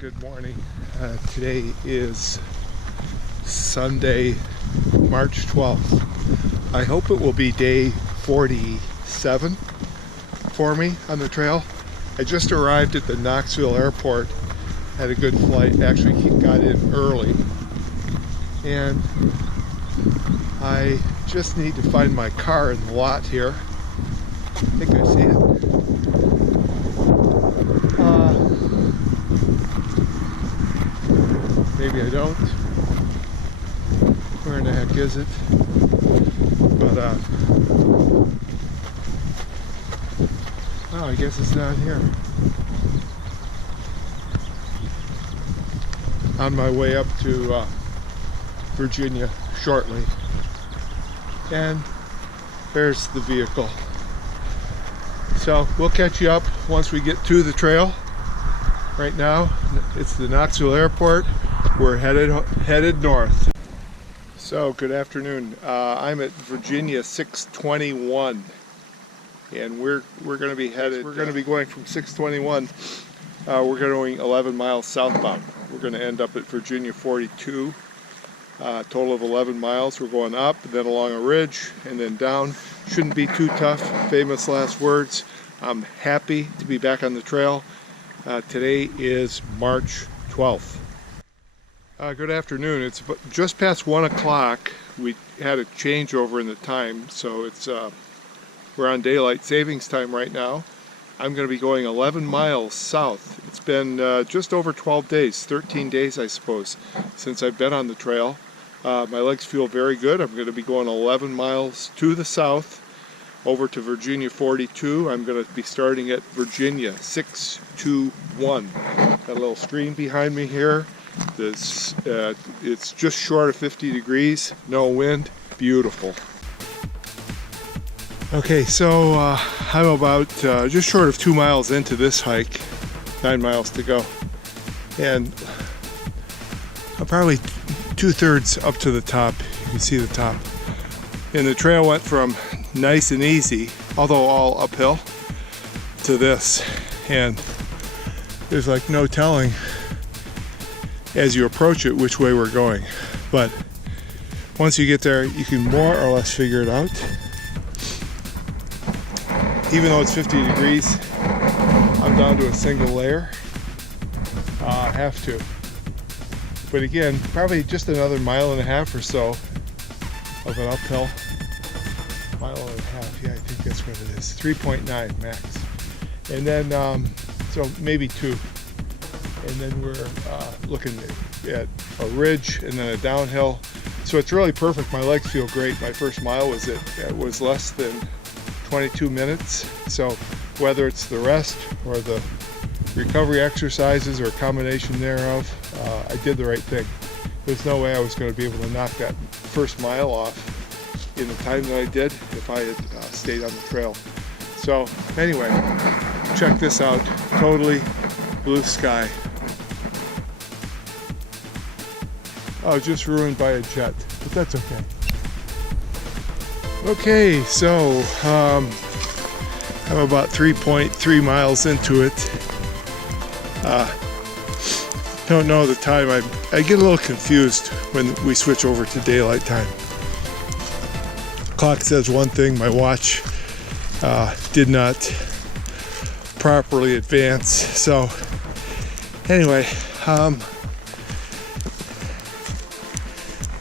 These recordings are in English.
Good morning. Today is Sunday, March 12th. I hope it will be day 47 for me on the trail. I just arrived at the Knoxville airport, had a good flight, actually got in early, and I just need to find my car in the lot here. I think I see it. Maybe I don't. Where in the heck is it? But oh, I guess it's not here. On my way up to Virginia shortly. And there's the vehicle. So we'll catch you up once we get to the trail. Right now, it's the Knoxville airport. We're headed north. So good afternoon. I'm at Virginia 621, and we're going to be headed. We're going to be going from 621. We're going 11 miles southbound. We're going to end up at Virginia 42. Total of 11 miles. We're going up, and then along a ridge, and then down. Shouldn't be too tough. Famous last words. I'm happy to be back on the trail. Today is March 12th. Good afternoon. It's just past 1 o'clock. We had a changeover in the time, so it's we're on daylight savings time right now. I'm going to be going 11 miles south. It's been just over 12 days, 13 days I suppose, since I've been on the trail. My legs feel very good. I'm going to be going 11 miles to the south over to Virginia 42. I'm going to be starting at Virginia 621. Got a little stream behind me here. It's just short of 50 degrees, no wind, beautiful. Okay, so I'm about just short of 2 miles into this hike, 9 miles to go, and I'm probably 2/3 up to the top. You can see the top, and the trail went from nice and easy, although all uphill, to this, and there's like no telling as you approach it which way we're going, but once you get there you can more or less figure it out. Even though it's 50 degrees, I'm down to a single layer. I have to, but again, probably just another 1.5 miles or so of an uphill. 1.5 miles, yeah, I think that's what it is. 3.9 max, and then so maybe 2. And then we're looking at a ridge and then a downhill. So it's really perfect. My legs feel great. My first mile was it was less than 22 minutes. So whether it's the rest or the recovery exercises or a combination thereof, I did the right thing. There's no way I was going to be able to knock that first mile off in the time that I did if I had stayed on the trail. So anyway, check this out. Totally blue sky. Oh, just ruined by a jet, but that's okay. Okay, so I'm about 3.3 miles into it. Don't know the time. I get a little confused when we switch over to daylight time. Clock says one thing, my watch did not properly advance. So anyway, I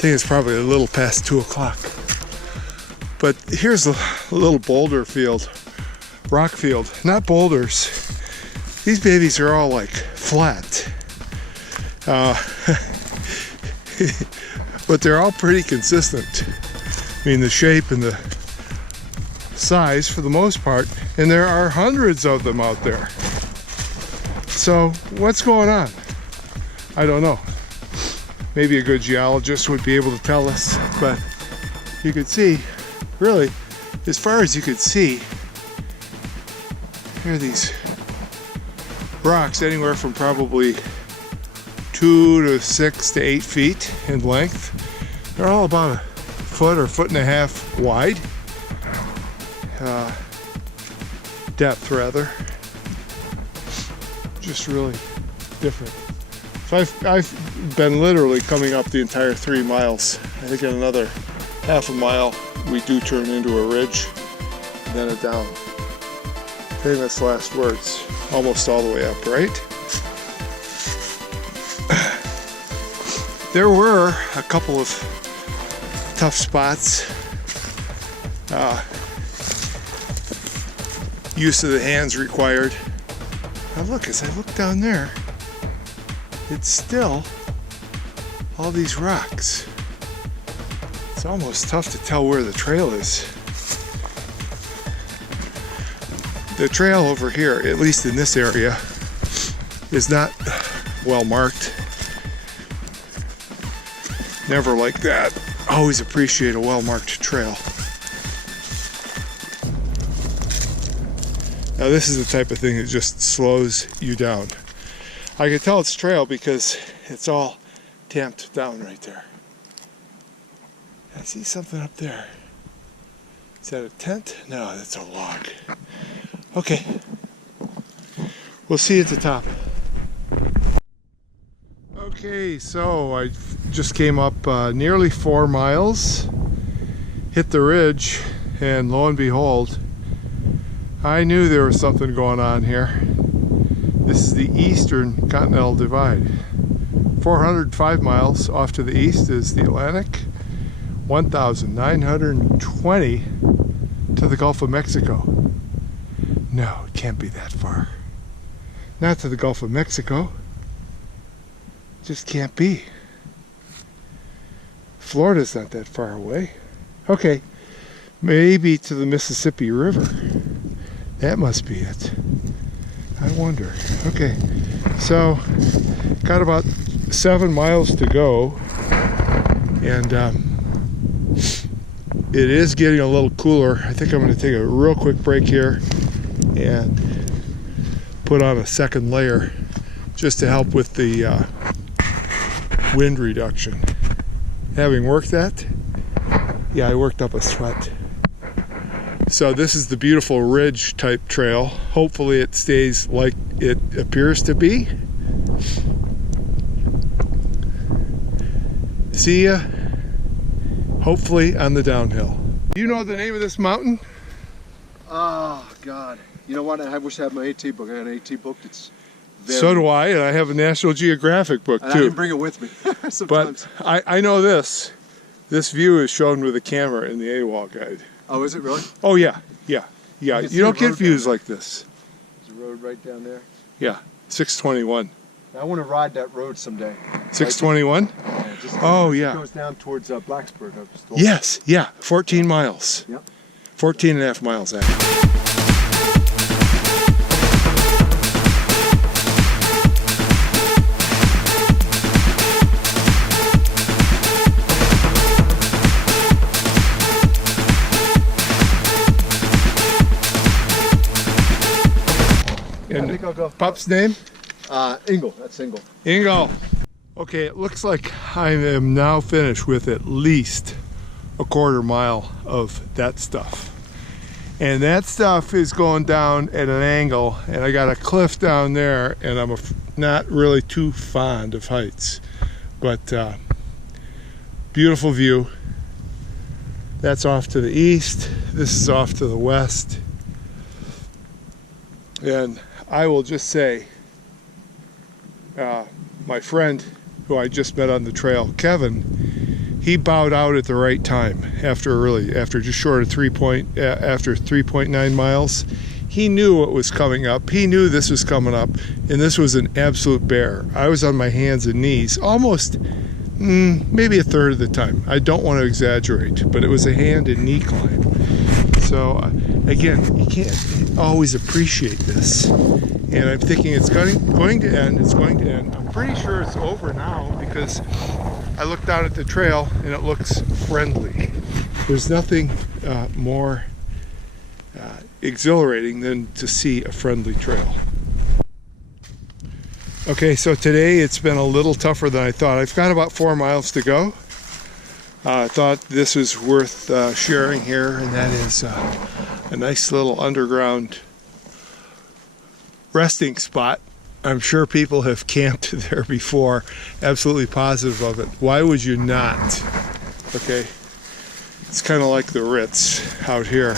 think it's probably a little past 2 o'clock. But here's a little boulder field, rock field, not boulders. These babies are all like flat. But they're all pretty consistent. I mean, the shape and the size for the most part, and there are hundreds of them out there. So what's going on? I don't know. Maybe a good geologist would be able to tell us, but you could see, really, as far as you could see, here are these rocks anywhere from probably 2 to 6 to 8 feet in length. They're all about a foot or 1.5 feet wide. Depth rather. Just really different. So I've been literally coming up the entire 3 miles. I think in another half a mile we do turn into a ridge, and then a down. Famous last words, almost all the way up, right? There were a couple of tough spots. Use of the hands required. Now look, as I look down there, it's still all these rocks. It's almost tough to tell where the trail is. The trail over here, at least in this area, is not well marked. Never like that. Always appreciate a well-marked trail. Now this is the type of thing that just slows you down. I can tell it's trail because it's all tamped down right there. I see something up there. Is that a tent? No, that's a log. Okay. We'll see you at the top. Okay, so I just came up nearly 4 miles, hit the ridge, and lo and behold, I knew there was something going on here. This is the Eastern Continental Divide. 405 miles off to the east is the Atlantic, 1,920 to the Gulf of Mexico. No, it can't be that far. Not to the Gulf of Mexico. Just can't be. Florida's not that far away. Okay, maybe to the Mississippi River. That must be it. I wonder. Okay, so got about 7 miles to go, and it is getting a little cooler. I think I'm going to take a real quick break here and put on a second layer just to help with the wind reduction. Having worked that, yeah, I worked up a sweat. So this is the beautiful ridge type trail. Hopefully it stays like it appears to be. See ya, hopefully on the downhill. You know the name of this mountain? Oh God, you know what, I wish I had my AT book. I got an AT book. It's very... So do I, and I have a National Geographic book and too. I can bring it with me sometimes. But I know this view is shown with a camera in the AWOL guide. Oh, is it really? Oh yeah. You don't get views like this. There's a road right down there. Yeah, 621. I want to ride that road someday. 621? Yeah, it goes down towards Blacksburg. Yes, yeah, 14 miles. Yep. 14 and a half miles actually. I think I'll go. Pup's name? Ingle. That's Ingle. Ingle. Okay, it looks like I am now finished with at least a 1/4 mile of that stuff. And that stuff is going down at an angle, and I got a cliff down there, and I'm not really too fond of heights. But beautiful view. That's off to the east. This is off to the west. And I will just say, my friend who I just met on the trail, Kevin, he bowed out at the right time after just short of 3.9 miles. He knew what was coming up. He knew this was coming up, and this was an absolute bear. I was on my hands and knees almost maybe a third of the time. I don't want to exaggerate, but it was a hand and knee climb. So again, you can't always appreciate this. And I'm thinking it's going to end. It's going to end. I'm pretty sure it's over now because I looked down at the trail and it looks friendly. There's nothing more exhilarating than to see a friendly trail. Okay, so today it's been a little tougher than I thought. I've got about 4 miles to go. I thought this was worth sharing here, and that is a nice little underground resting spot I'm sure people have camped there before, absolutely positive of it. Why would you not? Okay, it's kind of like the Ritz out here.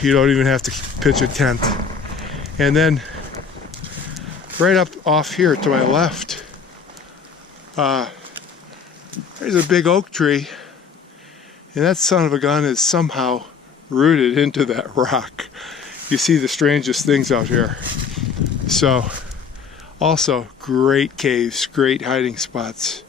You don't even have to pitch a tent. And then right up off here to my left, there's a big oak tree, and that son of a gun is somehow rooted into that rock. You see the strangest things out here. So, also great caves, great hiding spots.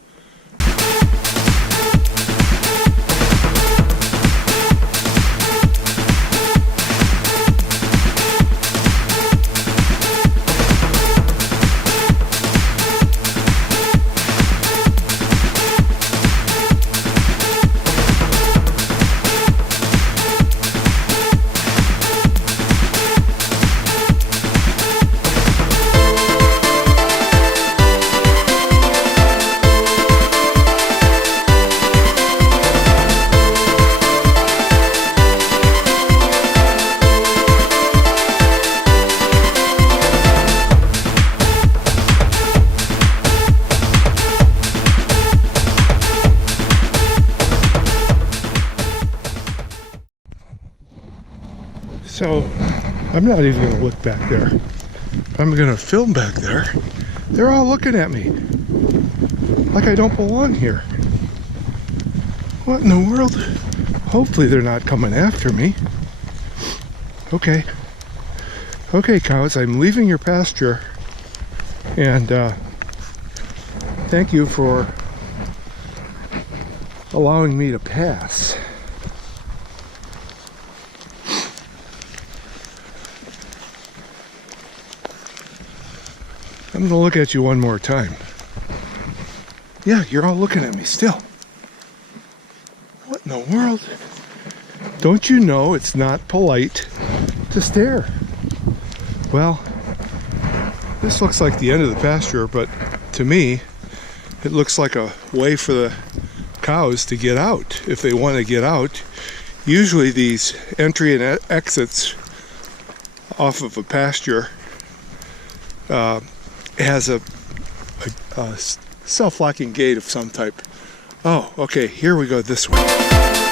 So, I'm not even going to look back there. I'm going to film back there. They're all looking at me like I don't belong here. What in the world? Hopefully they're not coming after me. Okay. Okay, cows, I'm leaving your pasture. And thank you for allowing me to pass. I'm gonna look at you one more time. Yeah, you're all looking at me still. What in the world? Don't you know it's not polite to stare? Well, this looks like the end of the pasture, but to me, it looks like a way for the cows to get out if they want to get out. Usually these entry and exits off of a pasture has a self-locking gate of some type. Oh, okay, here we go this way.